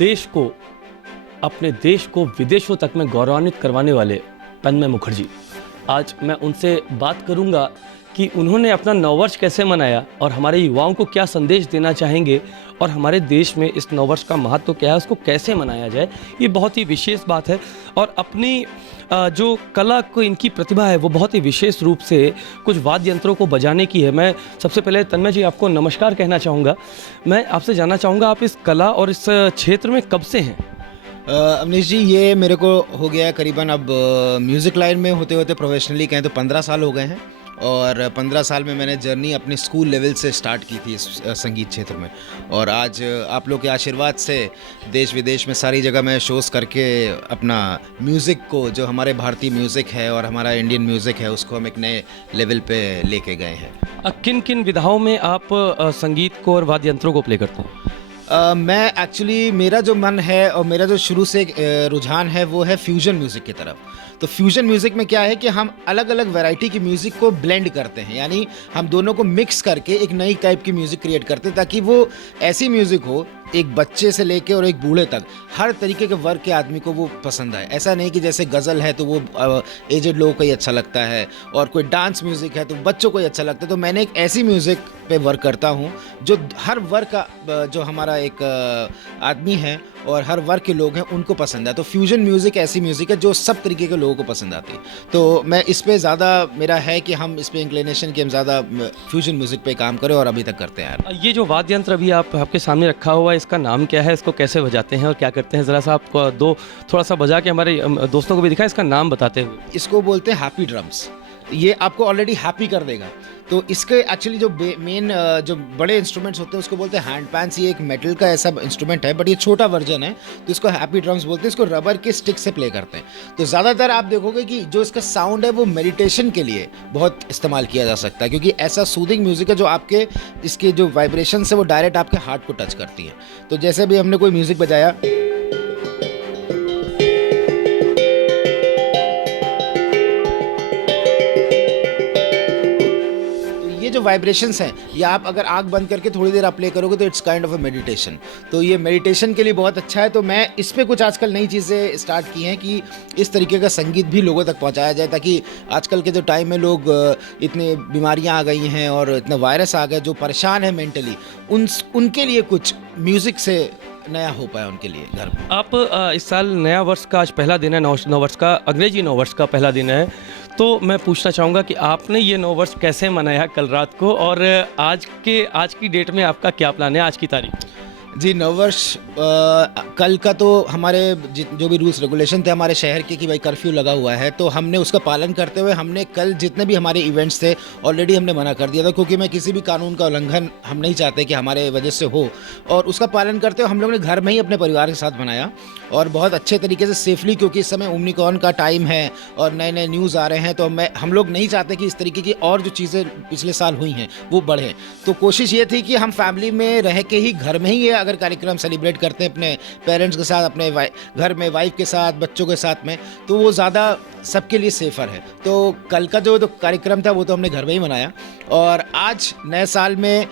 देश को अपने देश को विदेशों तक में गौरवान्वित करवाने वाले तन्मय मुखर्जी, आज मैं उनसे बात करूंगा कि उन्होंने अपना नववर्ष कैसे मनाया और हमारे युवाओं को क्या संदेश देना चाहेंगे और हमारे देश में इस नववर्ष का महत्व क्या है, उसको कैसे मनाया जाए। ये बहुत ही विशेष बात है और अपनी जो कला को इनकी प्रतिभा है वो बहुत ही विशेष रूप से कुछ वाद्य यंत्रों को बजाने की है। मैं सबसे पहले तन्मय जी आपको नमस्कार कहना चाहूँगा। मैं आपसे जानना चाहूँगा आप इस कला और इस क्षेत्र में कब से हैं? अवनीश जी, ये मेरे को हो गया है करीबन अब म्यूज़िक लाइन में होते होते प्रोफेशनली कहें तो 15 साल हो गए हैं। और 15 साल में मैंने जर्नी अपने स्कूल लेवल से स्टार्ट की थी इस संगीत क्षेत्र में। और आज आप लोग के आशीर्वाद से देश विदेश में सारी जगह मैं शोज़ करके अपना म्यूज़िक को, जो हमारे भारतीय म्यूज़िक है और हमारा इंडियन म्यूज़िक है, उसको हम एक नए लेवल पे लेके गए हैं। किन किन विधाओं में आप संगीत को और वाद्य यंत्रों को प्ले करते हैं? मैं एक्चुअली, मेरा जो मन है और मेरा जो शुरू से रुझान है वो है फ्यूजन म्यूज़िक की तरफ। तो फ्यूजन म्यूज़िक में क्या है कि हम अलग अलग वैरायटी की म्यूज़िक को ब्लेंड करते हैं, यानी हम दोनों को मिक्स करके एक नई टाइप की म्यूज़िक क्रिएट करते हैं, ताकि वो ऐसी म्यूज़िक हो एक बच्चे से लेके और एक बूढ़े तक हर तरीके के वर्ग के आदमी को वो पसंद आए। ऐसा नहीं कि जैसे गज़ल है तो वो एजेड लोगों को ही अच्छा लगता है और कोई डांस म्यूज़िक है तो बच्चों को ही अच्छा लगता है। तो मैंने एक ऐसी म्यूज़िक पे वर्क करता हूँ जो हर वर्ग का, जो हमारा एक आदमी है और हर वर्ग के लोग हैं उनको पसंद है। तो फ्यूजन म्यूज़िक ऐसी म्यूज़िक है जो सब तरीके के लोगों को पसंद आती है। तो मैं इस पे ज़्यादा, मेरा है कि हम इस पे इंक्लिनेशन कि हम ज़्यादा फ्यूजन म्यूज़िक पे काम करें और अभी तक करते हैं। ये जो वाद्य यंत्र अभी आपके सामने रखा हुआ है, इसका नाम क्या है, इसको कैसे बजाते हैं और क्या करते हैं? ज़रा सा आप थोड़ा सा बजा के हमारे दोस्तों को भी दिखाएं, इसका नाम बताते हुए। इसको बोलते हैं हैप्पी ड्रम्स। ये आपको ऑलरेडी हैप्पी कर देगा। तो इसके एक्चुअली जो मेन जो बड़े इंस्ट्रूमेंट्स होते हैं उसको बोलते हैं हैंड पैन्स। ये एक मेटल का ऐसा इंस्ट्रूमेंट है, बट ये छोटा वर्जन है, तो इसको हैप्पी ड्रम्स बोलते हैं। इसको रबर के स्टिक से प्ले करते हैं। तो ज़्यादातर आप देखोगे कि जो इसका साउंड है वो मेडिटेशन के लिए बहुत इस्तेमाल किया जा सकता है, क्योंकि ऐसा सूदिंग म्यूज़िक है जो आपके इसके जो वाइब्रेशन है वो डायरेक्ट आपके हार्ट को टच करती है। तो जैसे भी हमने कोई म्यूज़िक बजाया, जो वाइब्रेशंस हैं, ये आप अगर आंख बंद करके थोड़ी देर आप प्ले करोगे तो it's kind of a meditation. तो ये मेडिटेशन के लिए बहुत अच्छा है। तो मैं इस पे कुछ आजकल नई चीज़ें स्टार्ट की हैं कि इस तरीके का संगीत भी लोगों तक पहुंचाया जाए, ताकि आजकल के जो टाइम में लोग इतने बीमारियां आ गई हैं और इतना वायरस आ गया, जो परेशान है मेंटली, उनके लिए कुछ म्यूज़िक से नया हो पाया उनके लिए घर में। आप इस साल नया वर्ष का आज पहला दिन है, नववर्ष का, अंग्रेजी नववर्ष का पहला दिन है। तो मैं पूछना चाहूँगा कि आपने ये नववर्ष कैसे मनाया कल रात को, और आज की डेट में आपका क्या प्लान है आज की तारीख? जी, नववर्ष कल का तो हमारे जो भी रूल्स रेगुलेशन थे हमारे शहर के कि भाई कर्फ्यू लगा हुआ है, तो हमने उसका पालन करते हुए हमने कल जितने भी हमारे इवेंट्स थे ऑलरेडी हमने मना कर दिया था, क्योंकि मैं किसी भी कानून का उल्लंघन हम नहीं चाहते कि हमारे वजह से हो। और उसका पालन करते हुए हम लोग ने घर में ही अपने परिवार के साथ मनाया और बहुत अच्छे तरीके से सेफली, क्योंकि इस समय ओमिक्रॉन का टाइम है और नए नए न्यूज़ आ रहे हैं। तो हम लोग नहीं चाहते कि इस तरीके की और जो चीज़ें पिछले साल हुई हैं वो बढ़े। तो कोशिश ये थी कि हम फैमिली में रह के ही घर में ही ये अगर कार्यक्रम सेलिब्रेट करते हैं अपने पेरेंट्स के साथ, अपने घर में वाइफ के साथ, बच्चों के साथ में, तो वो ज़्यादा सबके लिए सेफ़र है। तो कल का जो कार्यक्रम था वो तो हमने घर में ही मनाया। और आज नए साल में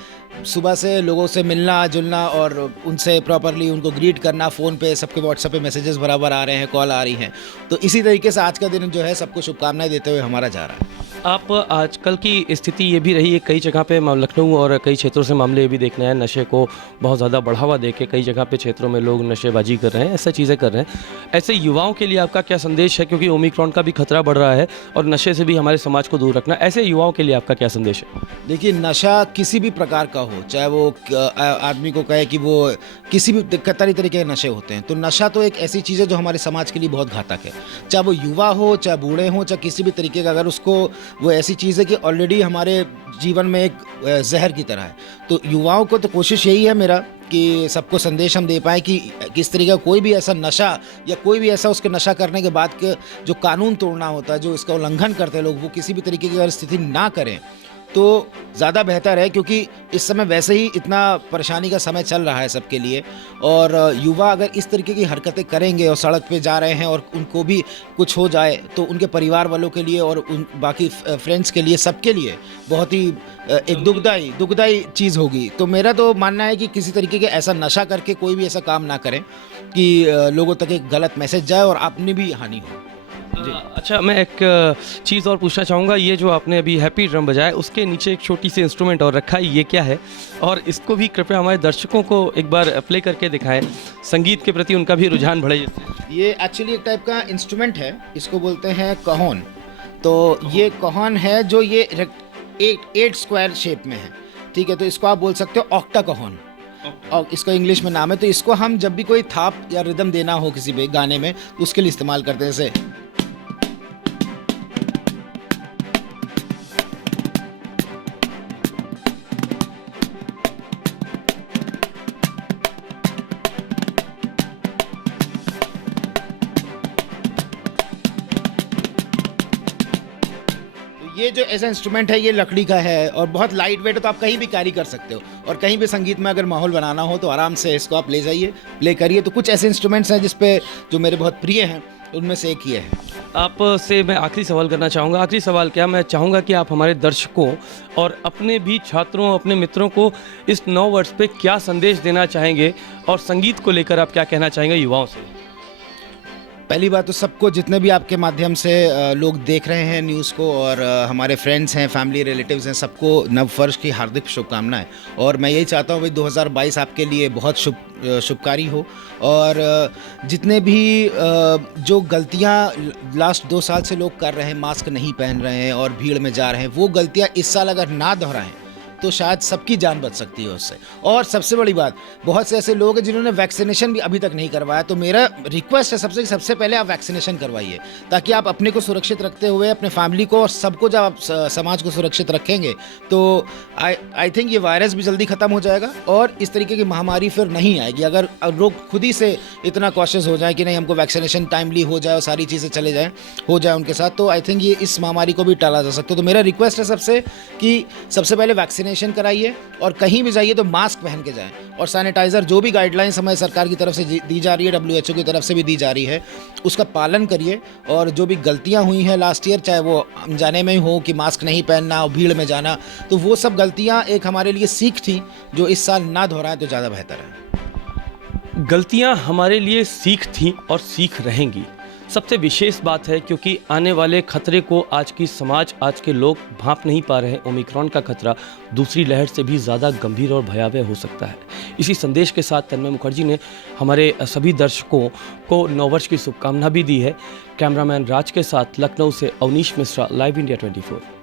सुबह से लोगों से मिलना जुलना और उनसे प्रॉपरली उनको ग्रीट करना, फ़ोन पे सबके व्हाट्सएप पे मैसेजेस बराबर आ रहे हैं, कॉल आ रही हैं। तो इसी तरीके से आज का दिन जो है सबको शुभकामनाएं देते हुए हमारा जा रहा है। आप आजकल की स्थिति ये भी रही है, कई जगह पे लखनऊ और कई क्षेत्रों से मामले ये भी देखने हैं, नशे को बहुत ज़्यादा बढ़ावा देके कई जगह पे क्षेत्रों में लोग नशेबाजी कर रहे हैं, ऐसा चीज़ें कर रहे हैं। ऐसे युवाओं के लिए आपका क्या संदेश है, क्योंकि ओमिक्रॉन का भी खतरा बढ़ रहा है और नशे से भी हमारे समाज को दूर रखना, ऐसे युवाओं के लिए आपका क्या संदेश है? देखिए, नशा किसी भी प्रकार का हो, चाहे वो आदमी को कहे कि वो किसी भी तरीके के नशे होते हैं, तो नशा तो एक ऐसी चीज़ है जो हमारे समाज के लिए बहुत घातक है। चाहे वो युवा हो, चाहे बूढ़े हों, चाहे किसी भी तरीके का, अगर उसको वो ऐसी चीज़ है कि ऑलरेडी हमारे जीवन में एक जहर की तरह है। तो युवाओं को तो कोशिश यही है मेरा कि सबको संदेश हम दे पाएँ कि किस तरीके का कोई भी ऐसा नशा या कोई भी ऐसा उसके नशा करने के बाद के जो कानून तोड़ना होता है, जो इसका उल्लंघन करते हैं लोग, वो किसी भी तरीके की अगर स्थिति ना करें तो ज़्यादा बेहतर है, क्योंकि इस समय वैसे ही इतना परेशानी का समय चल रहा है सबके लिए। और युवा अगर इस तरीके की हरकतें करेंगे और सड़क पे जा रहे हैं और उनको भी कुछ हो जाए तो उनके परिवार वालों के लिए और उन बाकी फ्रेंड्स के लिए, सबके लिए बहुत ही एक दुखदाई चीज़ होगी। तो मेरा तो मानना है कि किसी तरीके के ऐसा नशा करके कोई भी ऐसा काम ना करें कि लोगों तक एक गलत मैसेज जाए और अपनी भी हानि हो। अच्छा, मैं एक चीज़ और पूछना चाहूँगा। ये जो आपने अभी हैप्पी ड्रम बजाया, उसके नीचे एक छोटी सी इंस्ट्रूमेंट और रखा है, ये क्या है? और इसको भी कृपया हमारे दर्शकों को एक बार प्ले करके दिखाएं, संगीत के प्रति उनका भी रुझान बढ़े। ये एक्चुअली एक टाइप का इंस्ट्रूमेंट है, इसको बोलते हैं कहोन। तो ये कहोन है जो ये 8 स्क्वायर शेप में है, ठीक है। तो इसको आप बोल सकते हो ऑक्टा कहोन, और इसका इंग्लिश में नाम है। तो इसको हम जब भी कोई थाप या रिदम देना हो किसी भी गाने में, तो उसके लिए इस्तेमाल करते हैं। जैसे ये जो ऐसा इंस्ट्रूमेंट है, ये लकड़ी का है और बहुत लाइट वेट है, तो आप कहीं भी कैरी कर सकते हो। और कहीं भी संगीत में अगर माहौल बनाना हो तो आराम से इसको आप ले जाइए, प्ले करिए। तो कुछ ऐसे इंस्ट्रूमेंट्स हैं जिस पे जो मेरे बहुत प्रिय हैं, उनमें से एक ये है। आपसे मैं आखिरी सवाल करना चाहूँगा। आखिरी सवाल क्या, मैं चाहूँगा कि आप हमारे दर्शकों और अपने भी छात्रों, अपने मित्रों को इस नव वर्ष पे क्या संदेश देना चाहेंगे और संगीत को लेकर आप क्या कहना चाहेंगे युवाओं से? पहली बात तो सबको, जितने भी आपके माध्यम से लोग देख रहे हैं न्यूज़ को, और हमारे फ्रेंड्स हैं, फैमिली रिलेटिव्स हैं, सबको नव वर्ष की हार्दिक शुभकामनाएं। और मैं यही चाहता हूँ भाई 2022 आपके लिए बहुत शुभकारी हो। और जितने भी जो गलतियाँ लास्ट 2 साल से लोग कर रहे हैं, मास्क नहीं पहन रहे हैं और भीड़ में जा रहे हैं, वो गलतियाँ इस साल अगर ना दोहराएं तो शायद सबकी जान बच सकती है उससे। और सबसे बड़ी बात, बहुत से ऐसे लोग हैं जिन्होंने वैक्सीनेशन भी अभी तक नहीं करवाया। तो मेरा रिक्वेस्ट है सबसे पहले आप वैक्सीनेशन करवाइए, ताकि आप अपने को सुरक्षित रखते हुए अपने फैमिली को और सबको, जब आप समाज को सुरक्षित रखेंगे तो आई थिंक ये वायरस भी जल्दी ख़त्म हो जाएगा और इस तरीके की महामारी फिर नहीं आएगी। अगर लोग खुद ही से इतना कॉशियस हो जाए कि नहीं, हमको वैक्सीनेशन टाइमली हो जाए और सारी चीज़ें हो जाए उनके साथ, तो आई थिंक ये इस महामारी को भी टाला जा सकता है। तो मेरा रिक्वेस्ट है सबसे कि सबसे पहले वैक्सीनेशन कराइए और कहीं भी जाइए तो मास्क पहन के जाएं। और सैनिटाइज़र, जो भी गाइडलाइंस हमारी सरकार की तरफ से दी जा रही है, WHO की तरफ से भी दी जा रही है, उसका पालन करिए। और जो भी गलतियां हुई हैं लास्ट ईयर, चाहे वो अनजाने में ही हो कि मास्क नहीं पहनना और भीड़ में जाना, तो वो सब गलतियां एक हमारे लिए सीख थी, जो इस साल ना दोहराए तो ज़्यादा बेहतर है। गलतियां हमारे लिए सीख थी और सीख रहेंगी। सबसे विशेष बात है क्योंकि आने वाले खतरे को आज की समाज, आज के लोग भांप नहीं पा रहे हैं। ओमिक्रॉन का खतरा दूसरी लहर से भी ज़्यादा गंभीर और भयावह हो सकता है। इसी संदेश के साथ तन्मय मुखर्जी ने हमारे सभी दर्शकों को नववर्ष की शुभकामना भी दी है। कैमरामैन राज के साथ लखनऊ से अवनीश मिश्रा, लाइव इंडिया 24।